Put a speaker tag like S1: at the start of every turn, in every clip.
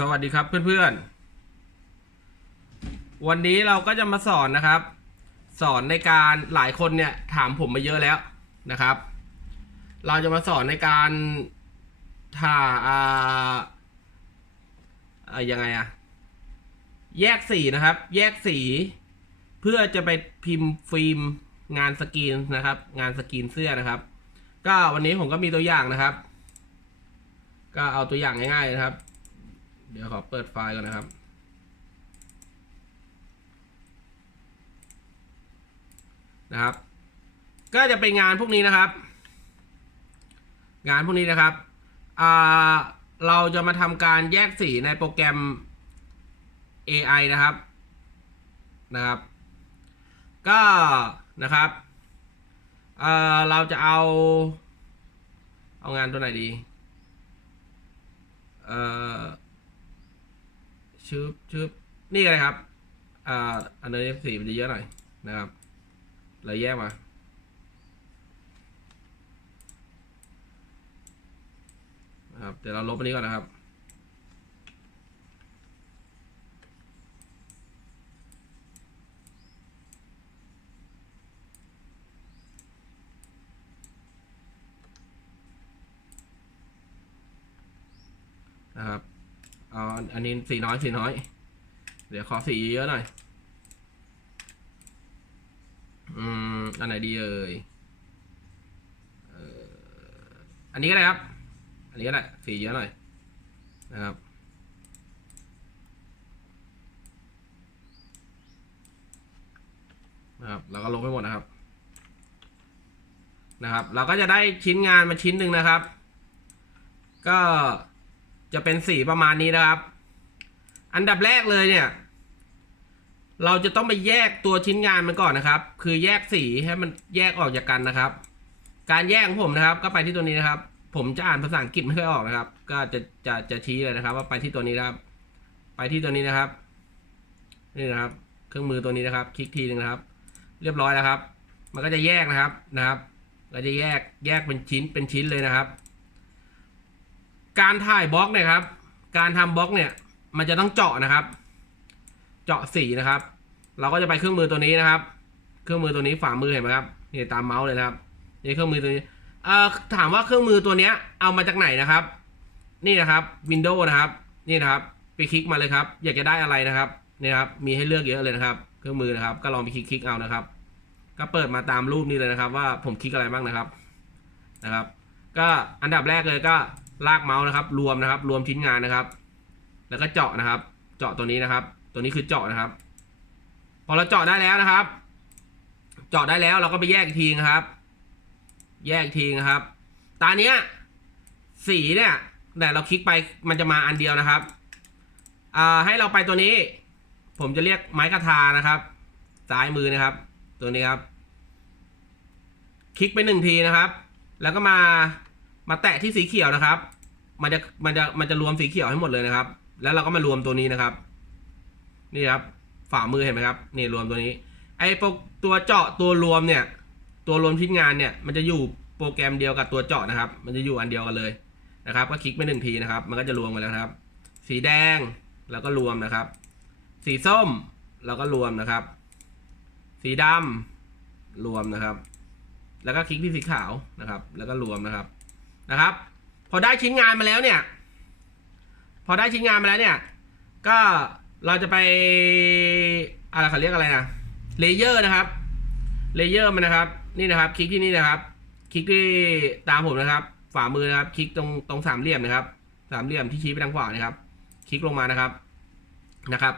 S1: สวัสดีครับเพื่อนๆ วันนี้เราก็จะมาสอนนะครับ สอนในการหลายคนเนี่ยถามผมมาเยอะแล้วนะครับ เราจะมาสอนในการถ่าอ่าเอ่อยังไงอะแยกสีนะครับ แยกสี เพื่อจะไปพิมพ์ฟิล์มงานสกรีนนะครับ งานสกรีนเสื้อนะครับ ก็วันนี้ผมก็มีตัวอย่างนะครับ ก็เอาตัวอย่างง่ายๆนะครับ เดี๋ยวขอเปิดไฟล์ก่อนนะครับ นะครับ ก็จะเป็นงานพวกนี้นะครับ งานพวกนี้นะครับเราจะมาทำการแยกสีในโปรแกรม AI นะครับ นะครับ ก็นะครับเเราจะเอา เอางานตัวไหนดี เอ่อ ชึบชึบนี่ไงครับอ่าอันนี้สีมันจะเยอะหน่อยนะครับเราแยกมานะครับเดี๋ยวเราลบอันนี้ก่อนนะครับ เอันนี้สีน้อยสีน้อย เดี๋ยวขอสีเยอะหน่อย อืม อันไหนดีเอ่ยอันนี้ก็ได้ครับ อันนี้ก็ได้สีเยอะหน่อยนะครับ นะครับ เราก็ลงไปหมดนะครับ นะครับ เราก็จะได้ชิ้นงานมาชิ้นหนึ่งนะครับ ก็จะเป็นสีประมาณนี้นะครับ อันดับแรกเลยเนี่ย เราจะต้องไปแยกตัวชิ้นงานมันก่อนนะครับ คือแยกสีให้มันแยกออกจากกันนะครับ การแยกของผมนะครับ ก็ไปที่ตัวนี้นะครับ ผมจะอ่านภาษาอังกฤษไม่ค่อยออกนะครับ ก็จะจะจะชี้เลยนะครับ ว่าไปที่ตัวนี้นะครับ ไปที่ตัวนี้นะครับ นี่นะครับ เครื่องมือตัวนี้นะครับ คลิกทีหนึงนะครับ เรียบร้อยแล้วครับ มันก็จะแยกนะครับนะครับก็จะแยกแยกเป็นชิ้นเป็นชิ้นเลยนะครับ การถ่ายบล็อกเนี่ยครับ การทำบล็อกเนี่ย มันจะต้องเจาะนะครับ เจาะสีนะครับ เราก็จะไปเครื่องมือตัวนี้นะครับ เครื่องมือตัวนี้ฝ่ามือเห็นไหมครับนี่ตามเมาส์เลยนะครับนี่เครื่องมือตัวนี้เอ่อถามว่าเครื่องมือตัวเนี้ยเอามาจากไหนนะครับ นี่นะครับวินโดว์นะครับ นี่นะครับ ไปคลิกมาเลยครับ อยากจะได้อะไรนะครับนี่ครับมีให้เลือกเยอะเลยนะครับ เครื่องมือนะครับ ก็ลองไปคลิกคลิกเอานะครับ ก็เปิดมาตามรูปนี้เลยนะครับ ว่าผมคลิกอะไรบ้างนะครับนะครับ ก็อันดับแรกเลยก็ลากเมาส์นะครับ รวมนะครับ รวมชิ้นงานนะครับ แล้วก็เจาะนะครับ เจาะตัวนี้นะครับ ตัวนี้คือเจาะนะครับ พอเราเจาะได้แล้วนะครับ เจาะได้แล้วเราก็ไปแยกอีกทีนะครับ แยกอีกทีนะครับ ตาเนี้ยสีเนี่ยแต่เราคลิกไปมันจะมาอันเดียวนะครับอ่าให้เราไปตัวนี้ ผมจะเรียกไม้กระทานะครับซ้ายมือนะครับ ตัวนี้ครับ คลิกไปหนึ่งทีนะครับ แล้วก็มามาแตะที่สีเขียวนะครับ มันจะมันจะมันจะรวมสีเขียวให้หมดเลยนะครับ แล้วเราก็มารวมตัวนี้นะครับ นี่ครับฝ่ามือเห็นไหมครับนี่รวมตัวนี้ ไอโปรตัวเจาะตัวรวมเนี่ย ตัวรวมชิ้นงานเนี่ย มันจะอยู่โปรแกรมเดียวกับตัวเจาะนะครับ มันจะอยู่อันเดียวกันเลยนะครับ ก็คลิกไปหนึ่งทีนะครับ มันก็จะรวมกันแล้วครับ สีแดงแล้วก็รวมนะครับ สีส้มเราก็รวมนะครับ สีดำรวมนะครับ แล้วก็คลิกที่สีขาวนะครับ แล้วก็รวมนะครับนะครับ พอได้ชิ้นงานมาแล้วเนี่ย พอได้ชิ้นงานมาแล้วเนี่ย ก็เราจะไปอะไรเขาเรียกอะไรนะเลเยอร์นะครับเลเยอร์มันนะครับ นี่นะครับ คลิกที่นี่นะครับ คลิกที่ตามผมนะครับฝ่ามือนะครับ คลิกตรงตรงสามเหลี่ยมนะครับ สามเหลี่ยมที่ชี้ไปทางขวานะครับ คลิกลงมานะครับนะครับ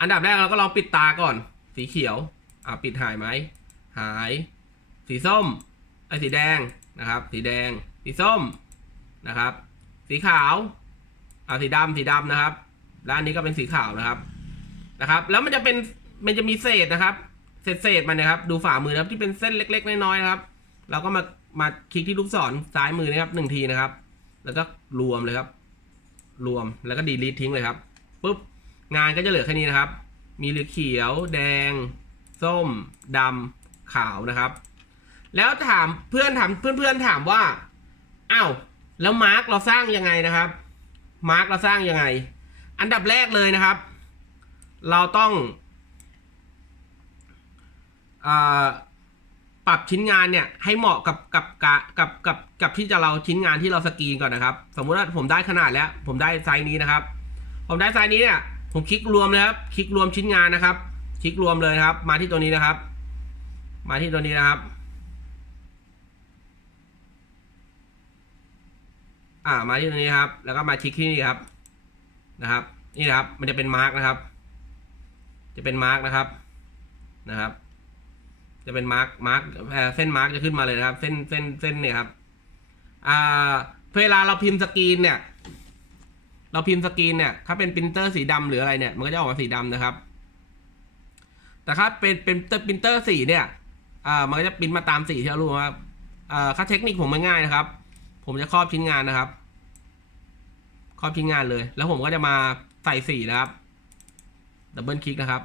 S1: อันดับแรกเราก็ลองปิดตาก่อน สีเขียวอ่าปิดหายไหมหาย สีส้มไอ้สีแดงนะครับ สีแดง สีส้มนะครับ สีขาว อ่าสีดำสีดำนะครับ แล้วอันนี้ก็เป็นสีขาวนะครับนะครับ แล้วมันจะเป็นมันจะมีเศษนะครับ เศษเศษมันนะครับ ดูฝ่ามือนะครับที่เป็นเส้นเล็ก ๆ น้อยๆนะครับ เราก็มามาคลิกที่ลูกศรซ้ายมือนะครับหนึ่งทีนะครับ แล้วก็รวมเลยครับ รวมแล้วก็ดีลีททิ้งเลยครับปุ๊บงานก็จะเหลือแค่นี้นะครับ มีเหลือเขียว แดง ส้มดำขาวนะครับ แล้วถามเพื่อนถามเพื่อนๆถามว่าอ้าวแล้วมาร์กเราสร้างยังไงนะครับ มาร์กเราสร้างยังไง อันดับแรกเลยนะครับ เราต้องอปรับชิ้นงานเนี่ยให้เหมาะกับกับกับกับกับกบที่จะเราชิ้นงานที่เราสกรีนก่อนนะครับ สมมุติว่าผมได้ขนาดแล้ว ผมได้ไซส์นี้นะครับ ผมได้ไซส์นี้เนี่ยผมคลิกรวมเลยครับ คลิกรวมชิ้นงานนะครับ คลิกรวมเลยครับ มาที่ตัวนี้นะครับ มาที่ตัวนี้นะครับ อ่ามาที่ตัวนี้ครับ แล้วก็มาคลิกที่นี่ครับนะครับ นี่นะครับ มันจะเป็นมาร์กนะครับ จะเป็นมาร์กนะครับนะครับ จะเป็นมาร์กมาร์กเส้นมาร์กจะขึ้นมาเลยนะครับ เส้นเส้นเส้นเนี่ยครับอ่าเวลาเราพิมพ์สกรีนเนี่ย เราพิมพ์สกรีนเนี่ย ถ้าเป็นปรินเตอร์สีดำหรืออะไรเนี่ย มันก็จะออกมาสีดำนะครับ แต่ถ้าเป็นเป็นปรินเตอร์สีเนี่ยอ่ามันก็จะปริ้นมาตามสีที่เรารู้ว่าอ่าค่าเทคนิคผมง่ายนะครับ ผมจะครอบชิ้นงานนะครับ ครอบชิ้นงานเลย แล้วผมก็จะมาใส่สีนะครับ ดับเบิลคลิกนะครับ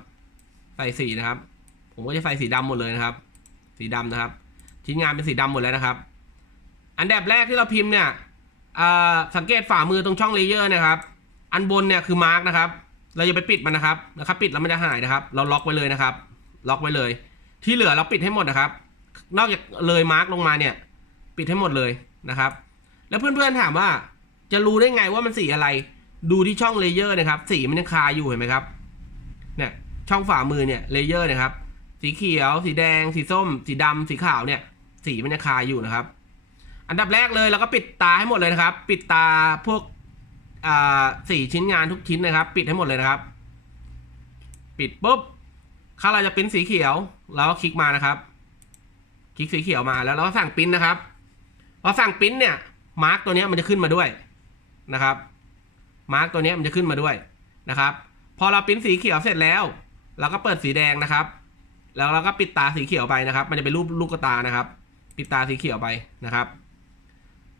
S1: ใส่สีนะครับ ผมก็จะใส่สีดำหมดเลยนะครับ สีดำนะครับ ชิ้นงานเป็นสีดำหมดแล้วนะครับ อันดับแรกที่เราพิมพ์เนี่ยสังเกตฝ่ามือตรงช่องเลเยอร์นะครับ อันบนเนี่ยคือมาร์กนะครับ เราอย่าไปปิดมันนะครับ นะครับ ปิดแล้วมันจะหายนะครับ เราล็อกไว้เลยนะครับ ล็อกไว้เลย ที่เหลือเราปิดให้หมดนะครับ นอกจากเลยมาร์กลงมาเนี่ย ปิดให้หมดเลยนะครับ แล้วเพื่อนๆถามว่าจะรู้ได้ไงว่ามันสีอะไรดูที่ช่องเลเยอร์นะครับ สีมันยังคาอยู่เห็นไหมครับเนี่ยช่องฝ่ามือเนี่ยเลเยอร์นะครับ สีเขียว สีแดง สีส้ม สีดำสีขาวเนี่ย สีมันยังคาอยู่นะครับ อันดับแรกเลยเราก็ปิดตาให้หมดเลยนะครับ ปิดตาพวกอ่าสี่ชิ้นงานทุกชิ้นนะครับ ปิดให้หมดเลยนะครับ ปิดปุ๊บถ้าเราจะปริ้นสีเขียวเราก็คลิกมานะครับ คลิกสีเขียวมาแล้วเราก็สั่งปริ้นนะครับพอสั่งปริ้นเนี่ย มาร์กตัวนี้มันจะขึ้นมาด้วยนะครับมาร์กตัวนี้มันจะขึ้นมาด้วยนะครับ พอเราปิ้นสีเขียวเสร็จแล้ว เราก็เปิดสีแดงนะครับ แล้วเราก็ปิดตาสีเขียวไปนะครับ มันจะเป็นรูปลูกตานะครับ ปิดตาสีเขียวไปนะครับ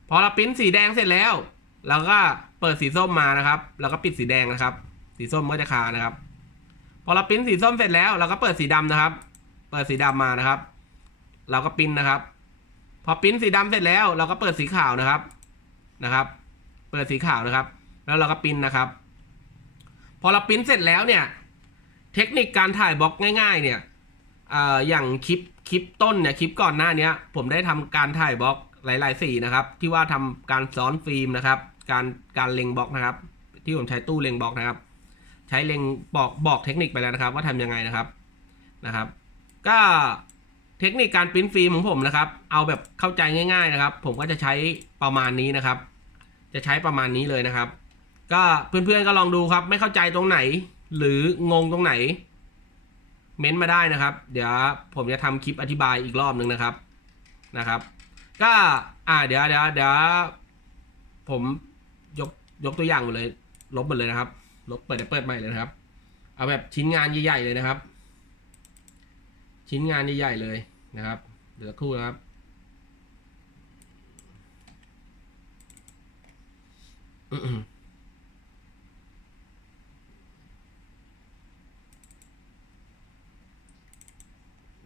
S1: พอเราปิ้นสีแดงเสร็จแล้ว เราก็เปิดสีส้มมานะครับ แล้วก็ปิดสีแดงนะครับ สีส้มก็จะคานะครับ พอเราปิ้นสีส้มเสร็จแล้ว เราก็เปิดสีดำนะครับ เปิดสีดำมานะครับ เราก็ปิ้นนะครับ พอปิ้นสีดำเสร็จแล้วเราก็เปิดสีขาวนะครับนะครับ เปิดสีขาวนะครับ แล้วเราก็ปิ้นนะครับ พอเราปิ้นเสร็จแล้วเนี่ย เทคนิคการถ่ายบล็อกง่าย ๆ เนี่ยเอ่ออย่างคลิปคลิปต้นเนี่ยคลิปก่อนหน้านี้ผมได้ทำการถ่ายบล็อกหลาย ๆ สีนะครับ ที่ว่าทำการซ้อนฟิล์มนะครับ การการเล็งบล็อกนะครับ ที่ผมใช้ตู้เล็งบล็อกนะครับ ใช้เล็งบอกบอกเทคนิคไปแล้วนะครับ ว่าทำยังไงนะครับนะครับ ก็ เทคนิคการปริ้นฟิล์มของผมนะครับ เอาแบบเข้าใจง่าย ๆนะครับ ผมก็จะใช้ประมาณนี้นะครับ จะใช้ประมาณนี้เลยนะครับ ก็เพื่อนๆก็ลองดูครับ ไม่เข้าใจตรงไหน หรืองงตรงไหน เม้นมาได้นะครับ เดี๋ยวผมจะทำคลิปอธิบายอีกรอบหนึ่งนะครับนะครับ ก็อ่าเดี๋ยวเดี๋ยวเดี๋ยวผมยกยกตัวอย่างหมดเลย ลบหมดเลยนะครับ ลบเปิดเปิดใหม่เลยนะครับ เอาแบบชิ้นงานใหญ่ๆเลยนะครับ ชิ้นงานใหญ่ๆเลยนะครับเดี๋ยวสักครู่นะครับ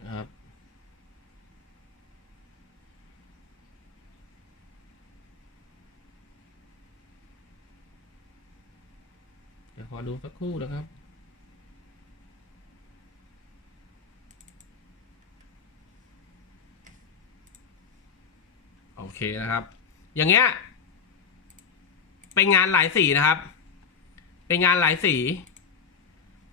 S1: นะครับ เดี๋ยวขอดูสักครู่นะครับ โอเค นะครับ อย่างเงี้ย เป็นงานหลายสีนะครับ เป็นงานหลายสี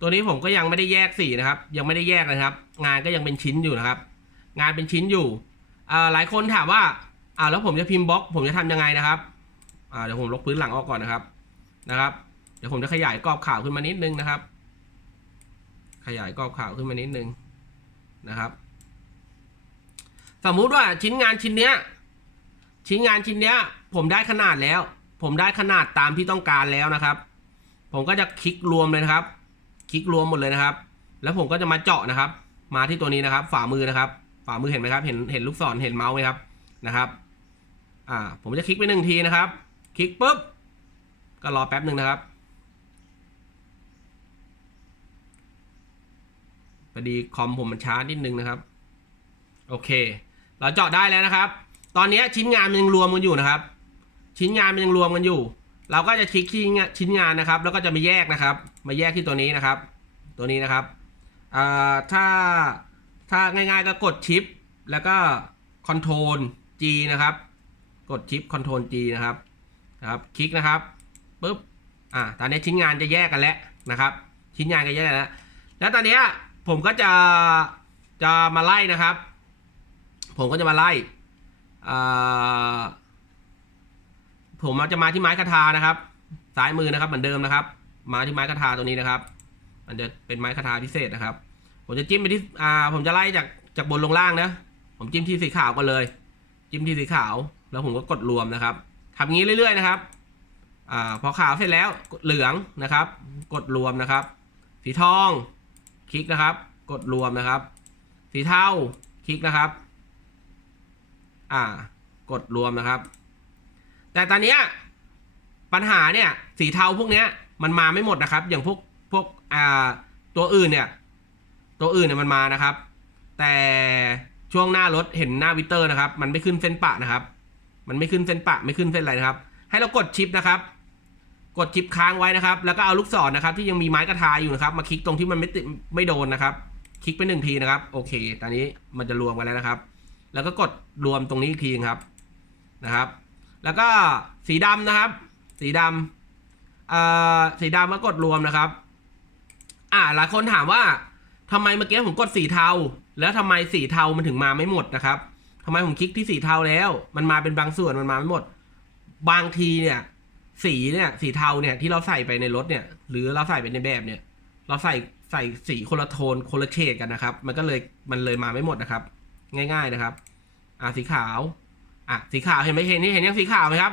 S1: ตัวนี้ผมก็ยังไม่ได้แยกสีนะครับ ยังไม่ได้แยกนะครับ งานก็ยังเป็นชิ้นอยู่นะครับ งานเป็นชิ้นอยู่หลายคนถามว่าอ่าแล้วผมจะพิมพ์บล็อก ผมจะทำยังไงนะครับอ่าเดี๋ยวผมลบพื้นหลังออกก่อนนะครับ นะครับ เดี๋ยวผมจะขยายกรอบข่าวขึ้นมานิดนึงนะครับ ขยายกรอบข่าวขึ้นมานิดนึงนะครับ สมมุติว่าชิ้นงานชิ้นเนี้ย ชิ้นงานชิ้นเนี้ย ผมได้ขนาดแล้ว ผมได้ขนาดตามที่ต้องการแล้วนะครับ ผมก็จะคลิกรวมเลยนะครับ คลิกรวมหมดเลยนะครับ แล้วผมก็จะมาเจาะนะครับ มาที่ตัวนี้นะครับ ฝ่ามือนะครับ ฝ่ามือเห็นไหมครับ เห็นเห็นลูกศรเห็นเมาส์ไหมครับนะครับ อ่า ผมจะคลิกไปหนึ่งทีนะครับ คลิกปุ๊บก็รอแป๊บหนึ่งนะครับพอดีคอมผมมันช้านิดนึงนะครับ โอเค เราเจาะได้แล้วนะครับ ตอนนี้ชิ้นงานมันยังรวมกันอยู่นะครับ ชิ้นงานมันยังรวมกันอยู่ เราก็จะคลิกที่ชิ้นงานนะครับ แล้วก็จะมาแยกนะครับ มาแยกที่ตัวนี้นะครับ ตัวนี้นะครับถ้าถ้าง่ายๆก็กดชิปแล้วก็คอนโทรล G นะครับ กดชิปคอนโทรล G นะครับนะครับคลิกนะครับปุ๊บอ่าตอนนี้ชิ้นงานจะแยกกันแล้วนะครับ ชิ้นงานก็แยกกันแล้วแล้วตอนนี้ผมก็จะจะมาไล่นะครับ ผมก็จะมาไล่ ผมจะมาที่ไม้คาทานะครับซ้ายมือนะครับเหมือนเดิมนะครับ มาที่ไม้คาทาตัวนี้นะครับ มันจะเป็นไม้คาทาพิเศษนะครับ ผมจะจิ้มไปที่อ่าผมจะไล่จากจากบนลงล่างนะผมจิ้มที่สีขาวก่อนเลย จิ้มที่สีขาว แล้วผมก็กดรวมนะครับทำงี้เรื่อย ๆ นะครับอ่าพอขาวเสร็จแล้วกดเหลืองนะครับ กดรวมนะครับ สีทอง คลิกนะครับ กดรวมนะครับ สีเทาคลิกนะครับ อ่า กดรวมนะครับ แต่ตอนเนี้ยปัญหาเนี่ย สีเทาพวกเนี้ย มันมาไม่หมดนะครับ อย่างพวกพวกอ่าตัวอื่นเนี่ย ตัวอื่นเนี่ยมันมานะครับ แต่ช่วงหน้ารถเห็นหน้าวิเตอร์นะครับ มันไม่ขึ้นเส้นปะนะครับ มันไม่ขึ้นเส้นปะไม่ขึ้นเส้นอะไรนะครับ ให้เรากดชิปนะครับ กดชิปค้างไว้นะครับ แล้วก็เอาลูกศรนะครับ ที่ยังมีไม้กระทาอยู่นะครับ มาคลิกตรงที่มันไม่ติดไม่โดนนะครับ คลิกไปหนึ่งทีนะครับ โอเค ตอนนี้มันจะรวมกันแล้วนะครับ แล้วก็กดรวมตรงนี้อีกทีครับนะครับ แล้วก็สีดำนะครับ สีดำอ่อสีดำก็กดรวมนะครับ อ่าหลายคนถามว่าทำไมเมื่อกี้ผมกดสีเทา แล้วทำไมสีเทามันถึงมาไม่หมดนะครับทำไมผมคลิกที่สีเทาแล้ว มันมาเป็นบางส่วนมันมาไม่หมด บางทีเนี่ย สีเนี่ยสีเทาเนี่ยที่เราใส่ไปในรถเนี่ย หรือเราใส่ไปในแบบเนี่ย เราใส่ใส่สีคนละโทนคนละเฉดกันนะครับ มันก็เลยมันเลยมาไม่หมดนะครับ ง่าย ๆนะครับ อ่าสีขาว อะสีขาวเห็นไหมเห็นนี่เห็นยังสีขาวไหมครับ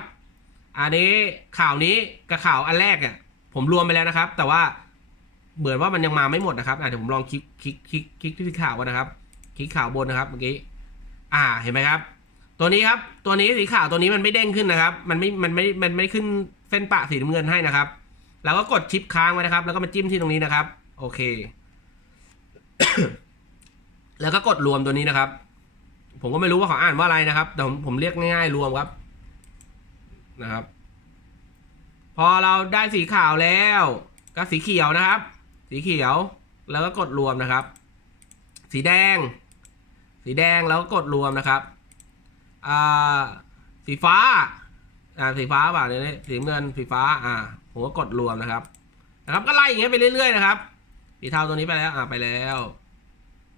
S1: อันนี้ข่าวนี้กับข่าวอันแรกเนี่ยผมรวมไปแล้วนะครับ แต่ว่าเหมือว่ามันยังมาไม่หมดนะครับอะเดี๋ยวผมลองคลิกคลิกคลิกคลิกที่สีขาวก่อนนะครับ คลิกข่าวบนนะครับเมื่อกี้ อ่าเห็นไหมครับ ตัวนี้ครับตัวนี้สีขาวตัวนี้มันไม่เด้งขึ้นนะครับ มันไม่มันไม่มันไม่ขึ้นเส้นปะสีน้ำเงินให้นะครับแล้วก็กดชิปค้างไว้นะครับ แล้วก็มาจิ้มที่ตรงนี้นะครับ โอเค แล้วก็กดรวมตัวนี้นะครับ ผมก็ไม่รู้ว่าเขาอ่านว่าอะไรนะครับ แต่ผมผมเรียกง่ายๆรวมครับนะครับ พอเราได้สีขาวแล้วก็สีเขียวนะครับ สีเขียวแล้วก็กดรวมนะครับ สีแดง สีแดงแล้วก็กดรวมนะครับอ่าสีฟ้าอ่าสีฟ้าเปล่าเนี่ยสีเงินสีฟ้าอ่าผมก็กดรวมนะครับ นะครับ ก็ไล่อย่างเงี้ยไปเรื่อยๆนะครับสีเทาตัวนี้ไปแล้วอ่าไปแล้ว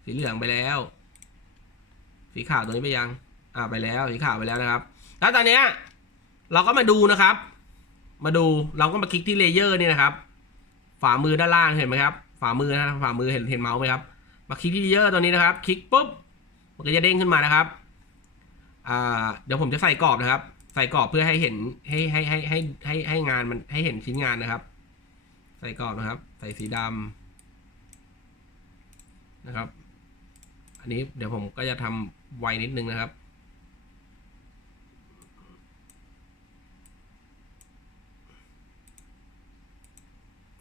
S1: สีเหลืองไปแล้ว สีขาวตัวนี้ไปยัง อ่าไปแล้วสีขาวไปแล้วนะครับ แล้วตอนเนี้ยเราก็มาดูนะครับ มาดูเราก็มาคลิกที่เลเยอร์นี่นะครับฝ่ามือด้านล่างเห็นไหมครับฝ่ามือนะฝ่ามือเห็นเห็นเมาส์ไหมครับ มาคลิกที่เลเยอร์ตัวนี้นะครับ คลิกปุ๊บมันก็จะเด้งขึ้นมานะครับอ่าเดี๋ยวผมจะใส่กรอบนะครับ ใส่กรอบเพื่อให้เห็นให้ให้ให้ให้ให้ให้งานมันให้เห็นชิ้นงานนะครับ ใส่กรอบนะครับ ใส่สีดำนะครับ อันนี้เดี๋ยวผมก็จะทำ ไวนิดนึงนะครับ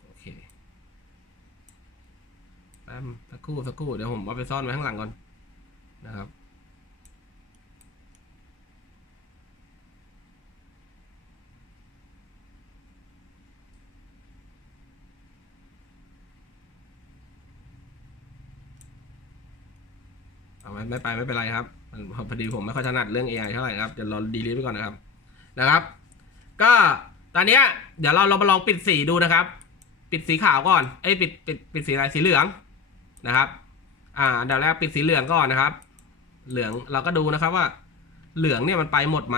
S1: โอเคแป๊บสักครู่สักครู่เดี๋ยวผมเอาไปซ่อนไว้ข้างหลังก่อนนะครับ ไม่ไม่ไปไม่เป็นไรครับพอดีผมไม่ค่อยถนัดเรื่อง AI เท่าไหร่ครับเดี๋ยวเราดีลิทไปก่อนนะครับนะครับ ก็ตอนนี้เดี๋ยวเราเรามาลองปิดสีดูนะครับ ปิดสีขาวก่อนเอ้ยปิดปิดปิดสีอะไรสีเหลืองนะครับ อ่าเดี๋ยวแรกปิดสีเหลืองก่อนนะครับ เหลืองเราก็ดูนะครับว่า เหลืองเนี่ยมันไปหมดไหม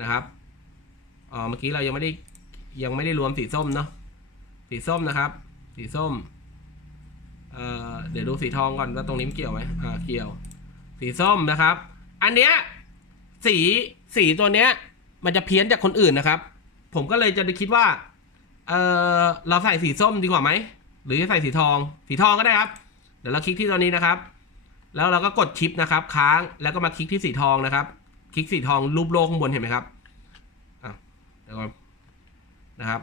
S1: นะครับอ๋อเมื่อกี้เรายังไม่ได้ยังไม่ได้รวมสีส้มเนาะสีส้มนะครับ สีส้ม เอ่อเดี๋ยวดูสีทองก่อนว่าตรงนี้มันเกี่ยวไหมอ่าเกี่ยว สีส้มนะครับ อันเนี้ยสีสีตัวเนี้ย มันจะเพี้ยนจากคนอื่นนะครับ ผมก็เลยจะคิดว่า เออเราใส่สีส้มดีกว่าไหมหรือจะใส่สีทอง สีทองก็ได้ครับ เดี๋ยวเราคลิกที่ตัวนี้นะครับ แล้วเราก็กดชิปนะครับ ค้างแล้วก็มาคลิกที่สีทองนะครับ คลิกสีทองรูปโลกข้างบนเห็นไหมครับอะเดี๋ยวก่อนนะครับ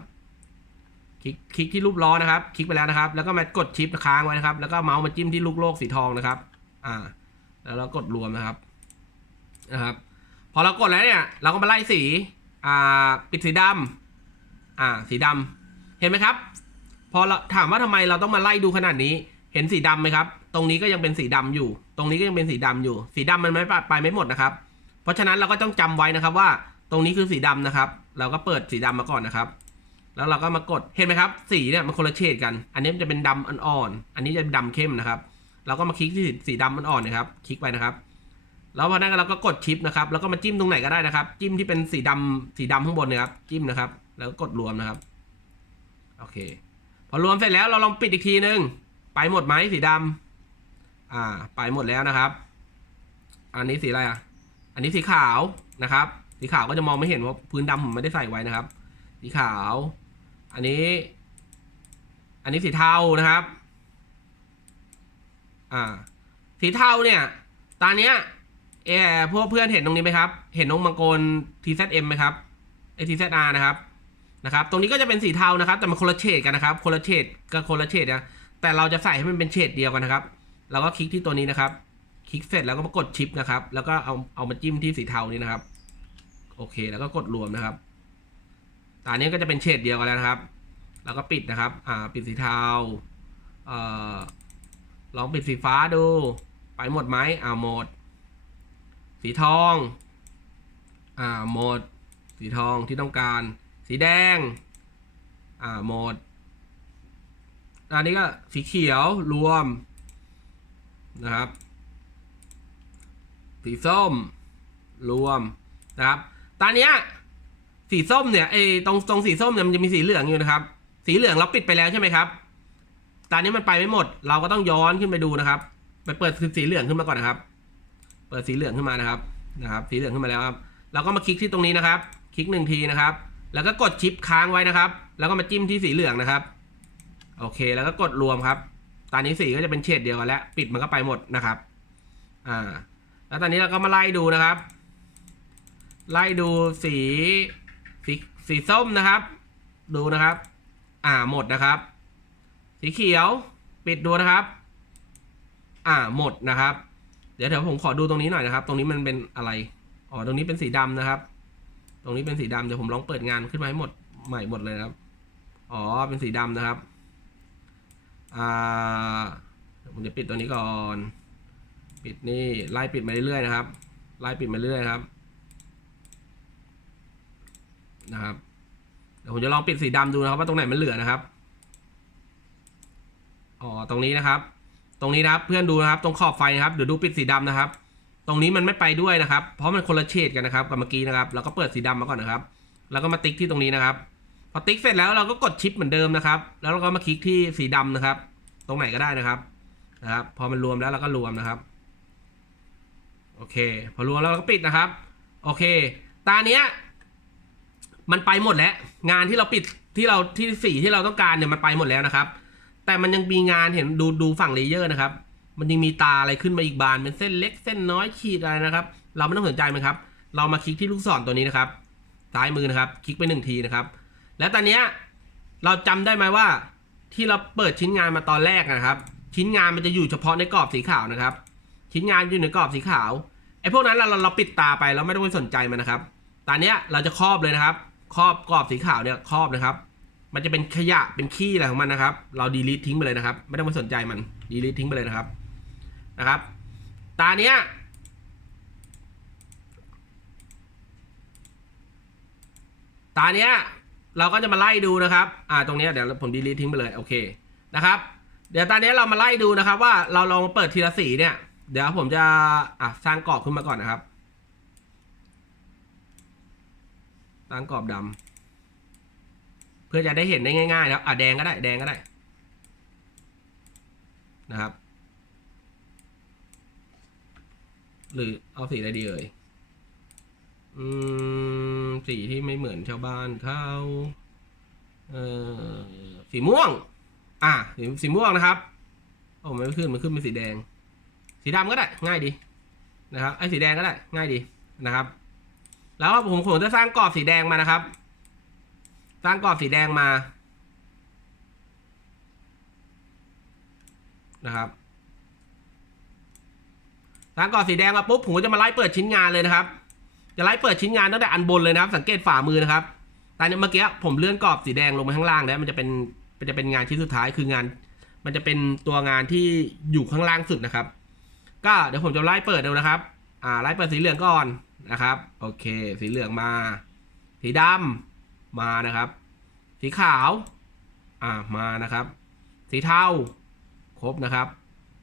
S1: คลิกคลิกที่รูปล้อนะครับ คลิกไปแล้วนะครับ แล้วก็มากดชิปค้างไว้นะครับ แล้วก็เมาส์มาจิ้มที่ลูกโลกสีทองนะครับ อ่า แล้วเรากดรวมนะครับ นะครับ พอเรากดแล้วเนี่ย เราก็มาไล่สี อ่า ปิดสีดำอ่า สีดำเห็นไหมครับ พอเราถามว่าทำไมเราต้องมาไล่ดูขนาดนี้ เห็นสีดำไหมครับ ตรงนี้ก็ยังเป็นสีดำอยู่ ตรงนี้ก็ยังเป็นสีดำอยู่ สีดำมันไม่ไปไปไม่หมดนะครับ เพราะฉะนั้นเราก็ต้องจำไว้นะครับว่า ตรงนี้คือสีดำนะครับ เราก็เปิดสีดำมาก่อนนะครับ แล้วเราก็มากดเห็นไหมครับสีเนี่ยมันคนละเฉดกัน อันนี้มันจะเป็นดำอ่อนๆอันนี้จะเป็นดำเข้มนะครับเราก็มาคลิกที่สีดำอ่อนๆนะครับ คลิกไปนะครับแล้วพอนั้นเราก็กดชิปนะครับ แล้วก็มาจิ้มตรงไหนก็ได้นะครับ จิ้มที่เป็นสีดำสีดำข้างบนนะครับ จิ้มนะครับ แล้วก็กดรวมนะครับ โอเค พอรวมเสร็จแล้วเราลองปิดอีกทีนึง ไปหมดไหมสีดำอ่า ไปหมดแล้วนะครับ อันนี้สีอะไรอะ อันนี้สีขาวนะครับ สีขาวก็จะมองไม่เห็นเพราะพื้นดำผมไม่ได้ใส่ไว้นะครับ สีขาว อันนี้ อันนี้สีเทานะครับ อ่า สีเทาเนี่ยตอนเนี้ยเออพวกเพื่อนเห็นตรงนี้ไหมครับ เห็นนงมังกร TZM ไหมครับไอ TZR นะครับ นะครับ ตรงนี้ก็จะเป็นสีเทานะครับ แต่มันคนละเฉดกันนะครับ คนละเฉดกับคนละเฉดนะ แต่เราจะใส่ให้มันเป็นเฉดเดียวกันนะครับ เราก็คลิกที่ตัวนี้นะครับ คลิกเสร็จแล้วก็มากดชิปนะครับ แล้วก็เอาเอามาจิ้มที่สีเทานี้นะครับ โอเค แล้วก็กดรวมนะครับ ตอนนี้ก็จะเป็นเฉดเดียวกันแล้วนะครับ แล้วก็ปิดนะครับ อ่า ปิดสีเทาเอ่อลองปิดสีฟ้าดู ไปหมดไหมอ่าหมด สีทอง อ่าหมด สีทองที่ต้องการ สีแดง อ่าหมดอันนี้ก็สีเขียวรวมนะครับ สีส้มรวมนะครับ ตอนนี้ สีส้มเนี่ยไอ้ตรงตรงสีส้มเนี่ยมันจะมีสีเหลืองอยู่นะครับ สีเหลืองเราปิดไปแล้วใช่ไหมครับ ตอนนี้มันไปไม่หมด เราก็ต้องย้อนขึ้นไปดูนะครับไปเปิดสีเหลืองขึ้นมาก่อนนะครับ เปิดสีเหลืองขึ้นมานะครับนะครับ สีเหลืองขึ้นมาแล้วครับ เราก็มาคลิกที่ตรงนี้นะครับ คลิกหนึ่งทีนะครับ แล้วก็กดชิปค้างไว้นะครับ แล้วก็มาจิ้มที่สีเหลืองนะครับ โอเค แล้วก็กดรวมครับ ตอนนี้สีก็จะเป็นเฉดเดียวกันแล้ว ปิดมันก็ไปหมดนะครับ อ่า แล้วตอนนี้เราก็มาไล่ดูนะครับ ไล่ดูสี สีสีส้มนะครับ ดูนะครับ อ่าหมดนะครับ สีเขียวปิดดูนะครับ อ่าหมดนะครับ เดี๋ยวเดี๋ยวผมขอดูตรงนี้หน่อยนะครับ ตรงนี้มันเป็นอะไรอ๋อตรงนี้เป็นสีดำนะครับ ตรงนี้เป็นสีดำเดี๋ยวผมลองเปิดงานขึ้นมาให้หมดใหม่หมดเลยครับอ๋อเป็นสีดำนะครับอ่าผมจะปิดตัวนี้ก่อน ปิดนี่ไล่ปิดมาเรื่อยๆนะครับไล่ปิดมาเรื่อยๆครับ นะครับเดี๋ยวผมจะลองปิดสีดำดูนะครับว่าตรงไหนมันเหลือนะครับอ๋อตรงนี้นะครับ ตรงนี้นะครับเพื่อนดูนะครับ ตรงขอบไฟนะครับเดี๋ยวดูปิดสีดำนะครับ ตรงนี้มันไม่ไปด้วยนะครับ เพราะมันคนละเฉดกันนะครับกับเมื่อกี้นะครับเราก็เปิดสีดำมาก่อนนะครับ แล้วก็มาติ๊กที่ตรงนี้นะครับพอติ๊กเสร็จแล้วเราก็กดชิปเหมือนเดิมนะครับ แล้วเราก็มาคลิกที่สีดำนะครับ ตรงไหนก็ได้นะครับนะครับ พอมันรวมแล้วเราก็รวมนะครับ โอเค พอรวมแล้วเราก็ปิดนะครับ โอเค ตาเนี้ย มันไปหมดแล้ว งานที่เราปิดที่เราที่สีที่เราต้องการเนี่ยมันไปหมดแล้วนะครับ แต่มันยังมีงานเห็นดูดูฝั่งเลเยอร์นะครับ มันยังมีตาอะไรขึ้นมาอีกบานเป็นเส้นเล็กเส้นน้อยขีดอะไรนะครับ เราไม่ต้องสนใจมันครับ เรามาคลิกที่ลูกศรตัวนี้นะครับซ้ายมือนะครับ คลิกไปหนึ่งทีนะครับ แล้วตอนเนี้ยเราจำได้ไหมว่าที่เราเปิดชิ้นงานมาตอนแรกนะครับ ชิ้นงานมันจะอยู่เฉพาะในกรอบสีขาวนะครับ ชิ้นงานอยู่ในกรอบสีขาวไอ้พวกนั้นเราเราเราปิดตาไปเราไม่ต้องไปสนใจมันนะครับตอนเนี้ยเราจะครอบเลยนะครับ ครอบกรอบสีขาวเนี่ยครอบนะครับ มันจะเป็นขยะเป็นขี้อะไรของมันนะครับ เราดีลิททิ้งไปเลยนะครับ ไม่ต้องไปสนใจมันดีลิททิ้งไปเลยนะครับนะครับ ตาเนี้ยตาเนี้ยเราก็จะมาไล่ดูนะครับ อ่า ตรงเนี้ยเดี๋ยวผมดีลิททิ้งไปเลย โอเค นะครับ เดี๋ยวตอนนี้เรามาไล่ดูนะครับ ว่าเราลองเปิดทีละสีเนี่ย เดี๋ยวผมจะ อะ สร้างกรอบขึ้นมาก่อนนะครับ สร้งกรอบดำเพื่อจะได้เห็นได้ง่ายๆนะครับอะแดงก็ได้แดงก็ได้นะครับ หรือเอาสีอะไรดีเอ่ยอืมสีที่ไม่เหมือนชาวบ้านเขาเออสีม่วง อะสีสีม่วงนะครับโอ้ไม่ขึ้นมันขึ้นเป็นสีแดง สีดำก็ได้ง่ายดีนะครับไอ้สีแดงก็ได้ง่ายดีนะครับ แล้วผมผมจะสร้างกรอบสีแดงมานะครับ สร้างกรอบสีแดงมานะครับสร้างกรอบสีแดงมาปุ๊บผมก็จะมาไล่เปิดชิ้นงานเลยนะครับ จะไล่เปิดชิ้นงานตั้งแต่อันบนเลยนะครับ สังเกตฝ่ามือนะครับต่เนี่ยเมื่อกี้ผมเลื่อนกรอบสีแดงลงมาข้างล่างแล้วมันจะเป็นมันจะเป็นงานชิ้นสุดท้ายคืองาน มันจะเป็นตัวงานที่อยู่ข้างล่างสุดนะครับ ก็เดี๋ยวผมจะไล่เปิดดูนะครับ อ่าไล่เปิดสีเหลืองก่อน นะครับ โอเค สีเหลืองมา สีดำมานะครับ สีขาว อ่ามานะครับ สีเทาครบนะครับ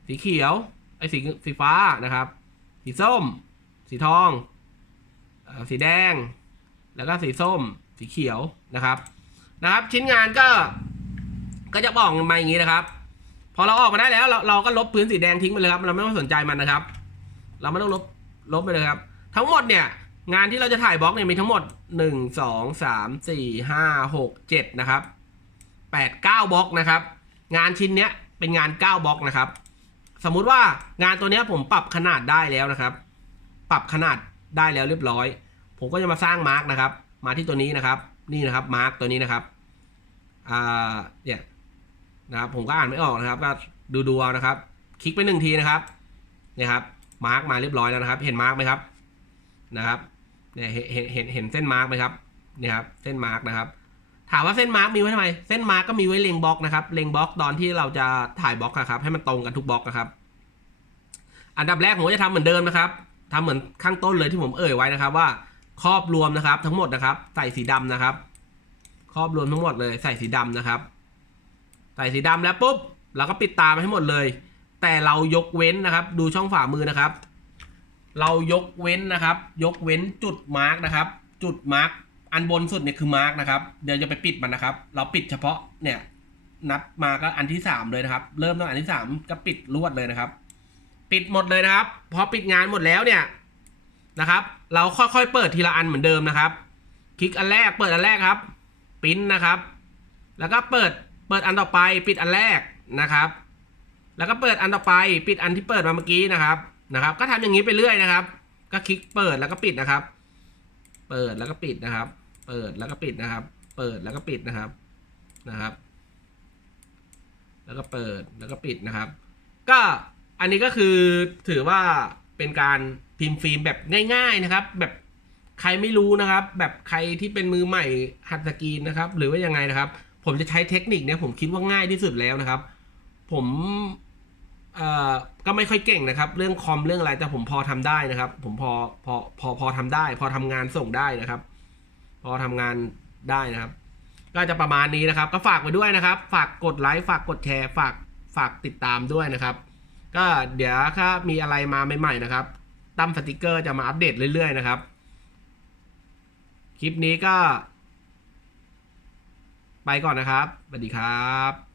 S1: สีเขียวไอ้สีสีฟ้านะครับ สีส้ม สีทอง สีแดง แล้วก็สีส้ม สีเขียวนะครับนะครับ ชิ้นงานก็ก็จะบอกมาอย่างนี้นะครับ พอเราออกมาได้แล้วเราเราก็ลบพื้นสีแดงทิ้งไปเลยครับ เราไม่ต้องสนใจมันนะครับ เราไม่ต้องลบลบไปเลยครับ ทั้งหมดเนี่ยงานที่เราจะถ่ายบล็อกเนี่ยมีทั้งหมดหนึ่งสองสามสี่ห้าหกเจ็ดนะครับแปดเก้าบล็อกนะครับ งานชิ้นเนี้ยเป็นงานเก้าบล็อกนะครับ สมมุติว่างานตัวเนี้ยผมปรับขนาดได้แล้วนะครับ ปรับขนาดได้แล้วเรียบร้อย ผมก็จะมาสร้างมาร์กนะครับ มาที่ตัวนี้นะครับ นี่นะครับมาร์กตัวนี้นะครับ อ่า เนี่ยนะครับ ผมก็อ่านไม่ออกนะครับ ก็ดูดูเอานะครับ คลิกไปหนึ่งทีนะครับ เนี่ยครับ มาร์กมาเรียบร้อยแล้วนะครับ เห็นมาร์กไหมครับ นะครับเนี่ยเห็นเห็นเห็นเส้นมาร์กไหมครับเนี่ยครับเส้นมาร์กนะครับ ถามว่าเส้นมาร์กมีไว้ทำไม เส้นมาร์กก็มีไว้เล็งบล็อกนะครับเล็งบล็อกตอนที่เราจะถ่ายบล็อกนะครับ ให้มันตรงกันทุกบล็อกนะครับ อันดับแรกผมจะทำเหมือนเดิมนะครับทำเหมือนข้างต้นเลยที่ผมเอ่ยไว้นะครับ ว่าครอบรวมนะครับ ทั้งหมดนะครับ ใส่สีดำนะครับ ครอบรวมทั้งหมดเลย ใส่สีดำนะครับ ใส่สีดำแล้วปุ๊บเราก็ปิดตามันให้หมดเลย แต่เรายกเว้นนะครับ ดูช่องฝ่ามือนะครับ เรายกเว้นนะครับ ยกเว้นจุดมาร์กนะครับ จุดมาร์กอันบนสุดเนี่ยคือมาร์กนะครับ เดี๋ยวจะไปปิดมันนะครับ เราปิดเฉพาะเนี่ยนับมาก็อันที่สามเลยนะครับ เริ่มตั้งอันที่สามก็ปิดรวดเลยนะครับ ปิดหมดเลยนะครับ พอปิดงานหมดแล้วเนี่ยนะครับ เราค่อยๆเปิดทีละอันเหมือนเดิมนะครับ คลิกอันแรกเปิดอันแรกครับปิ้นนะครับ แล้วก็เปิดเปิดอันต่อไปปิดอันแรกนะครับ แล้วก็เปิดอันต่อไปปิดอันที่เปิดมาเมื่อกี้นะครับ นะครับ ก็ทำอย่างนี้ไปเรื่อยนะครับ ก็คลิกเปิดแล้วก็ปิดนะครับ เปิดแล้วก็ปิดนะครับ เปิดแล้วก็ปิดนะครับ เปิดแล้วก็ปิดนะครับนะครับ แล้วก็เปิดแล้วก็ปิดนะครับ ก็อันนี้ก็คือถือว่าเป็นการพิมพ์ฟิล์มแบบง่าย ๆนะครับ แบบใครไม่รู้นะครับ แบบใครที่เป็นมือใหม่หัดสกรีนนะครับ หรือว่ายังไงนะครับ ผมจะใช้เทคนิคเนี้ยผมคิดว่าง่ายที่สุดแล้วนะครับ ผม เอ่อก็ไม่ค่อยเก่งนะครับ เรื่องคอมเรื่องอะไรแต่ผมพอทำได้นะครับ ผมพอพอพอพอทำได้ พอทำงานส่งได้นะครับ พอทำงานได้นะครับ ก็จะประมาณนี้นะครับ ก็ฝากไว้ด้วยนะครับ ฝากกดไลค์ฝากกดแชร์ฝากฝากติดตามด้วยนะครับ ก็เดี๋ยวถ้ามีอะไรมาใหม่ๆนะครับตั้มสติกเกอร์จะมาอัปเดตเรื่อยๆนะครับ คลิปนี้ก็ ไปก่อนนะครับสวัสดีครับ